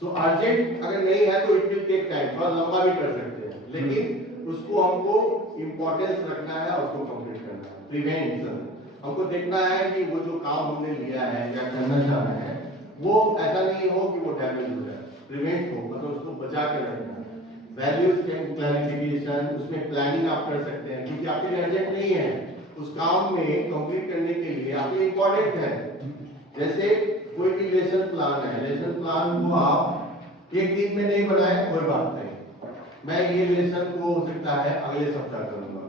So urgent अगर नहीं है तो इट विल टेक टाइम, थोड़ा लंबा भी कर सकते हैं, लेकिन उसको हमको इंपॉर्टेंस रखना है और उसको कंप्लीट करना है। प्रिवेंशन, हमको देखना है कि वो जो काम हमने लिया है या करना चाह रहे हैं वो ऐसा नहीं हो कि वो डैमेज हो जाए, प्रिवेंट हो, मतलब उसको बचा के रखना। वैल्यूज एंड क्लैरिफिकेशन, उसमें प्लानिंग आप कर सकते हैं, क्योंकि आपके लिए अर्जेंट नहीं है, उस काम में कंप्लीट करने के लिए आपके लिए इंपॉर्टेंट है। जैसे कोई भी लेसन प्लान है, लेसन प्लान को आप एक दिन में नहीं बनाए कोई बात नहीं, मैं ये लेसन को हो सकता है अगले सप्ताह करूंगा,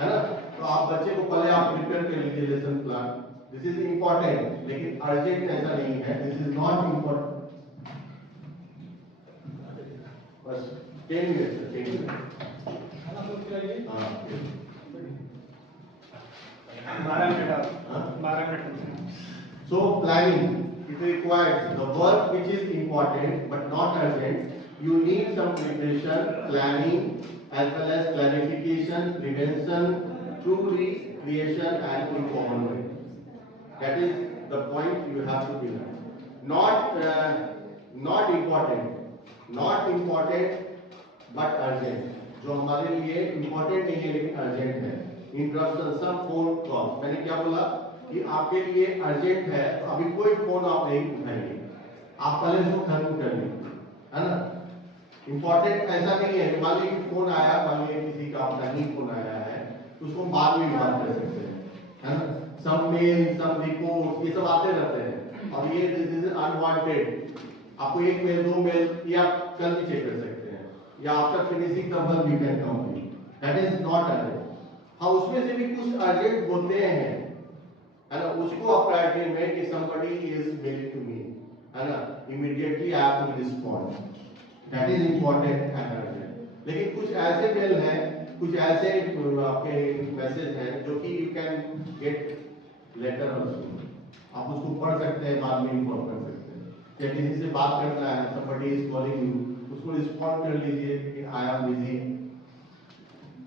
है ना? तो आप बच्चे को पहले आप प्रिपेयर कर लीजिए lesson plan, this is important, लेकिन अर्जेंट ऐसा नहीं है, दिस इज नॉट इंपॉर्टेंट। बस 10 मिनट, 10 मिनट। हाँ 12 minute. So planning, it requires the work which is important but not urgent. You need some preparation, planning, as well as clarification, prevention, true recreation, and empowerment. That is the point you have to be learned. Not important but urgent. जो हमारे लिए important नहीं है लेकिन urgent है. Interruption, some phone calls. मैंने क्या बोला कि आपके लिए urgent है, तो अभी कोई फोन आप नहीं उठाएंगे, आप पहले उसको खत्म कर लीजिए, है ना? Important ऐसा नहीं है, मान लीजिए फोन आया, मान लीजिए किसी का अपना ही फोन आया है, तो उसको बाद में बात कर सकते हैं, है ना? Some mail, some reports, ये सब आते रहते हैं, और ये this is unwanted. आपको एक मेल, 2 मेल, ये आप कल भी चेक कर सकते हैं, या after finishing the work you can complete, that is not urgent. हाँ, उसमें से भी कुछ अर्जेंट होते हैं, है ना? उसको आप प्रायोरिटी में कि somebody is mailing to me, है ना? Immediately I have to respond, that is important and urgent। लेकिन कुछ ऐसे मेल हैं कुछ ऐसे आपके मैसेज हैं जो कि you can get later also, आप उसको पढ़ सकते हैं, बाद में इन्फॉर्म कर सकते हैं। या किसी से बात करना है, somebody is calling you, उसको रिस्पॉन्ड कर लीजिए कि आई एम बिजी।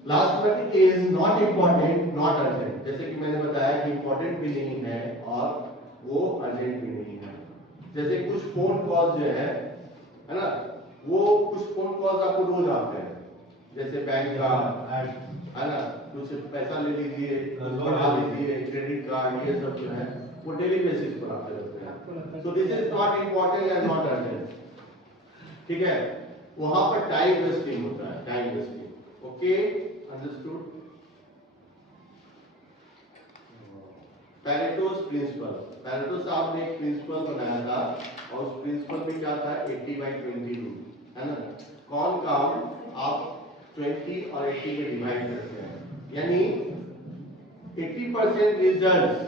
लास्ट में is not important not urgent, जैसे कि मैंने बताया कि इम्पोर्टेंट भी नहीं है और वो अर्जेंट भी नहीं है। जैसे कुछ फोन कॉल जो है ना, वो कुछ फोन कॉल्स आपको रोज आते हैं, जैसे बैंक का है ना, कुछ पैसा ले लीजिए, कुछ बढ़ा लीजिए, क्रेडिट कार्ड, ये सब जो है वो डेली बेसिस पर आते रहते हैं। So this is not important and not urgent, ठीक है। वहां पर टाइम वेस्टिंग होता है, time wasting. Okay, understood. Pareto's principle, Pareto साहब ने एक प्रिंसिपल बनाया था और उस प्रिंसिपल में क्या था, 80/20 रूल, है ना। कौन काम आप 20 और 80 में डिवाइड करते हैं, यानी 80% रिजल्ट्स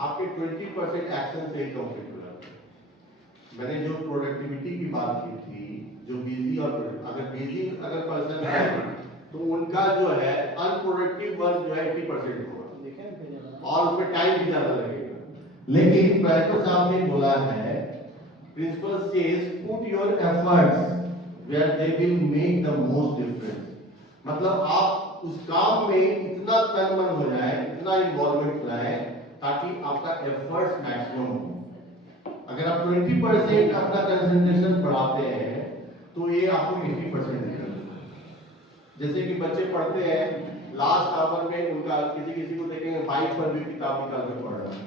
आपके 20% एक्शन से ही कंप्लीट हो जाते हैं। मैंने जो प्रोडक्टिविटी की बात की थी, जो बिजी और अगर पर्सन है तो उनका जो है अनप्रोडक्टिव वर्क जो है 80% होगा और उसमें टाइम भी ज्यादा लगेगा। लेकिन पैरेटो साहब ने बोला है, principle says put your efforts where they will make the most difference. मतलब आप उस काम में इतना तन मन हो जाए, इतना इन्वॉल्वमेंट हो जाए ताकि आपका एफर्ट्स मैक्सिमम हो। अगर आप 20% अपना कंसंट्रेशन बढ़ाते हैं तो ये आपको 80% देगा। जैसे कि बच्चे पढ़ते हैं, लास्ट आवर में उनका किसी को देखेंगे बाइक पर भी किताब निकाल कर पढ़ रहा है,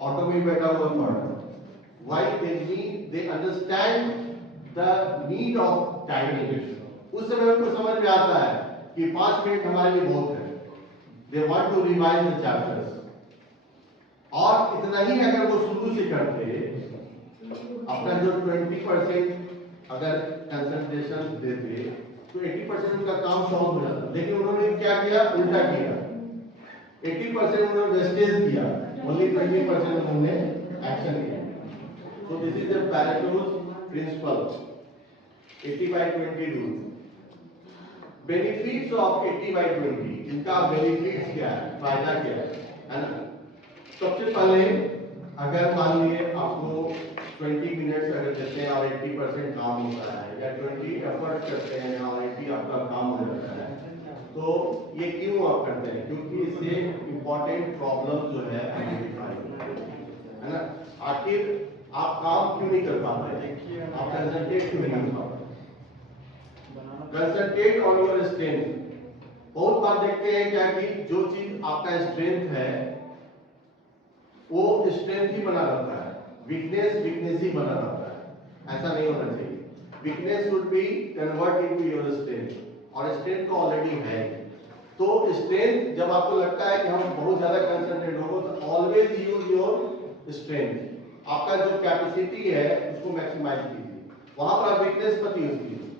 ऑटो में बैठा हुआ पढ़ रहा है। Why they understand the need of time limit. उस समय उनको समझ में आता है कि 5 मिनट हमारे लिए बहुत है। They want to revise the chapters. और इतना ही अगर वो शुरू से करते, अपना जो 20% अगर कंसंट्रेशन देते तो 80% उनका काम सॉल्व हो जाता। लेकिन उन्होंने क्या किया, उल्टा किया, 80% उन्होंने वेस्टेज किया, ओनली 20% उन्होंने एक्शन किया। So this is the Pareto's principle, 80/20 rule. Benefits of 80/20, इनका बेनिफिट्स क्या है, फायदा क्या है ना। सबसे पहले अगर मान लिए आपको 20 मिनट्स अगर देते हैं और 80% काम होता है, या 20 एफर्ट करते हैं और 80 आपका काम हो जाता है, तो ये क्यों आप करते हैं, क्योंकि इससे इंपॉर्टेंट प्रॉब्लम जो है आइडेंटिफाई है ना। आखिर आप काम क्यों नहीं कर पाते, आप कंसंट्रेट क्यों नहीं कर पाते। Concentrate on your strength. बहुत बार देखते हैं क्या कि जो चीज आपका स्ट्रेंथ है वो स्ट्रेंथ ही बना रहता है, वीकनेस ही बना रहता है। ऐसा नहीं होना चाहिए। Weakness should be convert into your strength, और स्ट्रेंथ तो ऑलरेडी है। तो स्ट्रेंथ जब आपको लगता है कि हम बहुत ज्यादा कंसंट्रेट हो, तो ऑलवेज यूज योर स्ट्रेंथ। आपका जो कैपेसिटी है उसको मैक्सिमाइज कीजिए, वहां पर आप वीकनेस मत यूज कीजिए।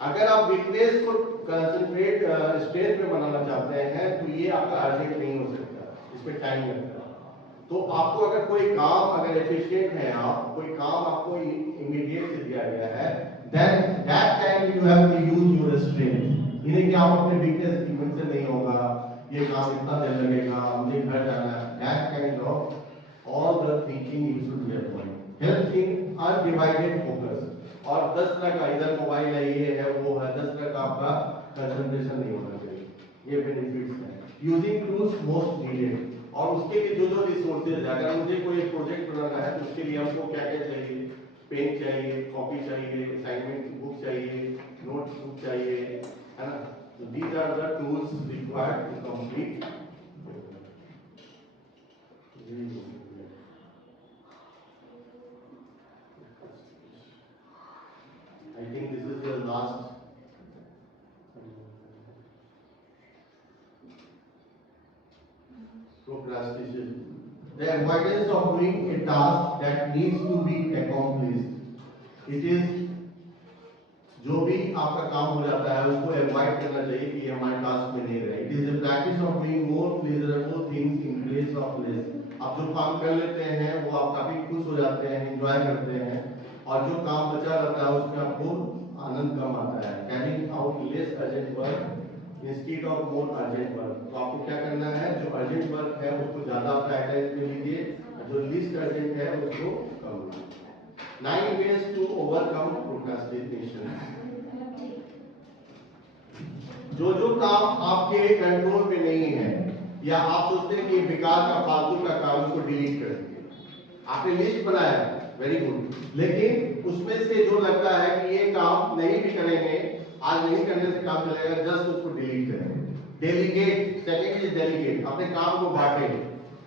अगर आप वीकनेस को कंसंट्रेट स्ट्रेंथ में बनाना चाहते हैं तो ये आपका अर्जेंट नहीं हो सकता, इसमें टाइम लगता है। तो आपको अगर कोई काम अगर एफिशिएंट है, आप कोई काम आपको इमीडिएट से दिया गया है, then that time you have to use your strength. इन्हें कि आप अपने वीकनेस की वजह से नहीं होगा, ये काम इतना देर लगेगा, मुझे घर जाना है, that kind of all the thinking you should be appoint. Help in undivided focus. और 10 तरह का इधर मोबाइल है, ये है, वो है, 10 तरह का आपका कंसंट्रेशन नहीं होना चाहिए। ये बेनिफिट्स है। यूजिंग टूल्स मोस्ट नीडेड, और उसके लिए जो रिसोर्सेज है, अगर मुझे कोई प्रोजेक्ट बनाना है तो उसके लिए हमको क्या क्या चाहिए, पेन चाहिए, कॉपी चाहिए, असाइनमेंट बुक चाहिए, नोट्स बुक चाहिए, है ना। तो these are the tools required to complete. I think this is the last procrastination. The avoidance of doing a task that needs to be accomplished. It is जो भी आपका काम हो जाता है उसको अवॉइड करना चाहिए कि हमारे टास्क में नहीं रहे। It is the practice of doing more pleasurable things in place of less. आप जो काम कर लेते हैं वो आप काफी खुश हो जाते हैं, एंजॉय करते हैं, और जो काम बचा रहता है उसमें आपको आनंद कम आता है। Carrying out less urgent work instead of more urgent work. तो आपको क्या करना है, जो अर्जेंट वर्क है उसको ज्यादा प्रायोरिटाइज में लीजिए, जो लीस्ट अर्जेंट है उसको कम लीजिए। 9 ways to overcome procrastination। जो काम आपके कंट्रोल में नहीं है या आप सोचते हैं कि बेकार का फालतू का काम उसको डिलीट कर दीजिए। आपने लिस्ट बनाया, वेरी गुड, लेकिन उसमें से जो लगता है कि ये काम नहीं भी करेंगे, आज नहीं करने से काम चलेगा, जस्ट उसको डिलीट करें। Delegate, second is delegate. अपने काम को बांटें,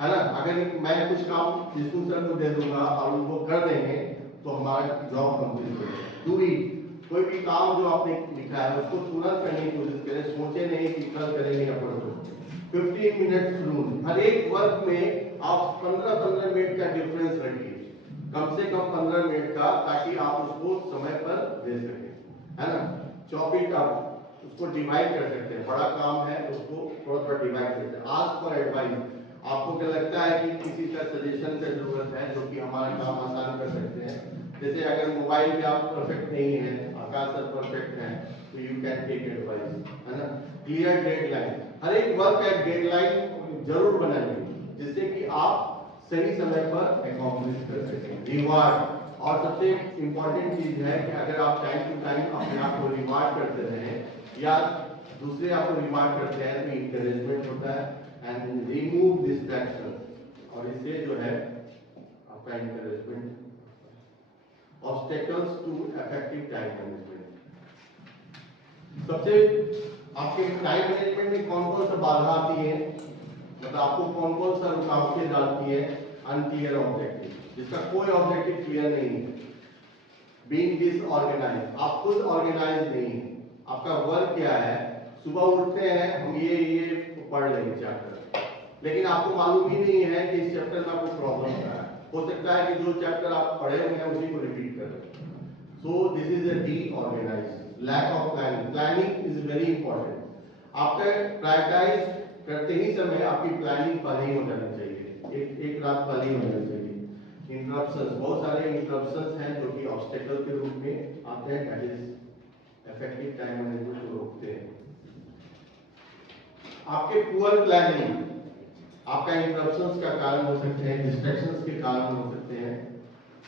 है ना। अगर मैं कुछ काम विष्णु सर को दे दूंगा और वो कर देंगे तो हमारा जॉब कंप्लीट हो जाएगा। Do it. कोई भी काम जो आपने लिखा है उसको तुरंत करने की कोशिश करें, सोचे नहीं कि कल करेंगे या परसों। 15 मिनट्स रूल, हर एक वर्क में आप 15-15 मिनट का डिफरेंस रखिए, कम से कम 15 मिनट का, ताकि आप उसको समय पर दे सकें, है ना। चॉप इट अप, उसको डिवाइड कर सकते हैं, बड़ा काम है उसको थोड़ा थोड़ा डिवाइड करते हैं। आस्क फॉर एडवाइस, आपको क्या लगता है कि किसी का सजेशन की जरूरत है जो कि हमारा काम आसान कर सकते हैं। जैसे अगर मोबाइल में आप परफेक्ट नहीं है, आकाश सर परफेक्ट है, तो यू कैन टेक एडवाइस, है ना। क्लियर डेडलाइन, हर एक वर्क का डेडलाइन जरूर बनाइए जिससे कि आप सही समय पर अकॉम्प्लिश कर सकें। रिवार्ड, और सबसे इंपॉर्टेंट चीज है कि अगर आप टाइम टू टाइम अपने आप को रिवार्ड करते रहें या दूसरे आपको रिवार्ड करते हैं तो इंकरेजमेंट होता है। एंड रिमूव डिस्ट्रैक्शन, और इससे जो है आपका encouragement. Obstacles to effective time management, सबसे आपके टाइम मैनेजमेंट में कौन कौन सा बाधा आती है, मतलब आपको कौन कौन सा रुकावटें डालती है। अनक्लियर ऑब्जेक्टिव, जिसका कोई ऑब्जेक्टिव क्लियर नहीं है। बीइंग डिसऑर्गेनाइज, आप खुद ऑर्गेनाइज नहीं है। आपका वर्क क्या है, सुबह उठते हैं हम ये पढ़ लेंगे चैप्टर, लेकिन आपको मालूम ही नहीं है कि इस चैप्टर में आपको प्रॉब्लम क्या है। हो सकता है कि जो चैप्टर आप पढ़े हुए हैं उसी को रिपीट कर रहे हैं। So this is a disorganize. Lack of planning, planning is very important. आपका प्रायोरिटाइज करते ही समय आपकी प्लानिंग पहले ही हो जानी चाहिए, एक रात पहले ही हो जानी चाहिए। इंटरप्शंस, बहुत सारे इंटरप्शंस हैं जो कि ऑब्स्टेकल के रूप में आते हैं, that is effective time management को रोकते हैं। आपके पुअर प्लानिंग आपका इंटरप्शंस का कारण हो सकते हैं, डिस्ट्रैक्शंस के कारण हो सकते हैं।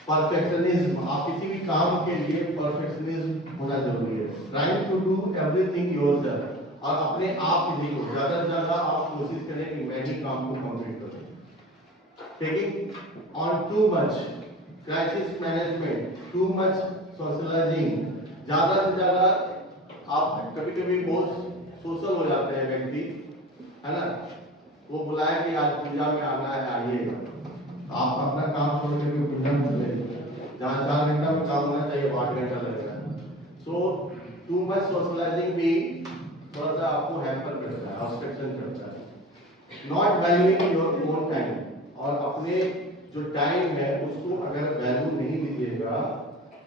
परफेक्शनिज्म, आप किसी भी काम के लिए परफेक्शनिज्म होना जरूरी है। Trying to do everything yourself, और अपने आप किसी को ज्यादा से ज्यादा आप कोशिश करें कि मैं ही काम को कंप्लीट करूं। Taking on too much, crisis management, too much socialising, ज्यादा से ज्यादा आप कभी कभी बहुत सोशल हो जाते हैं व्यक्ति, है ना। वो बुलाए कि आज पूजा में आना है, आइए, आप अपना काम छोड़ करके पूजा में चले, जहाँ 4 घंटा में काम होना चाहिए 8 घंटा लगेगा। सो टू मच सोशलाइजिंग भी थोड़ा सा आपको हैम्पर करता है, ऑब्स्ट्रक्शन करता है। Not valuing your own time, और अपने जो टाइम है उसको अगर वैल्यू नहीं दीजिएगा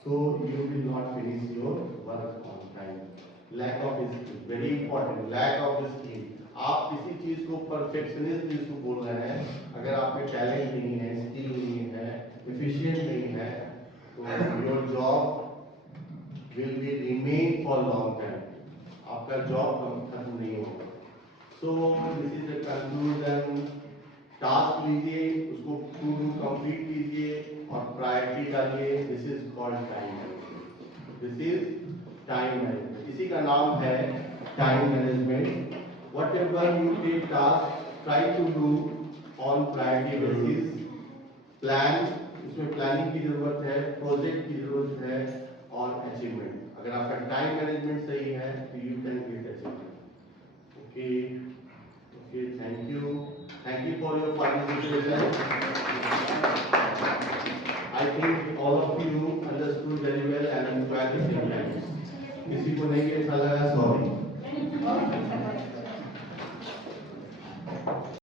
तो you will not finish your work on time. Lack of skill, very important, lack of skill. आप किसी चीज को परफेक्शनिस्ट जिसको बोल रहे हैं, अगर आप में टैलेंट नहीं है, स्किल नहीं है, एफिशिएंट नहीं है, तो your job will be remain for long time, आपका जॉब खत्म नहीं होगा। सो this is the conclusion. Task लीजिए, उसको टू डू कंप्लीट कीजिए और प्रायोरिटी डालिए। This is called time management, this is time management, इसी का नाम है time management. Whatever you take task, try to do on priority basis. Plan, उसमें प्लानिंग की जरूरत है, प्रोजेक्ट की जरूरत है, और अचीवमेंट। अगर आपका टाइम मैनेजमेंट सही है तो you can gate achievement. Okay okay, thank you for your participation. I think all of you understood very well and enjoyed the same time. किसी को नहीं अच्छा लगा, सॉरी।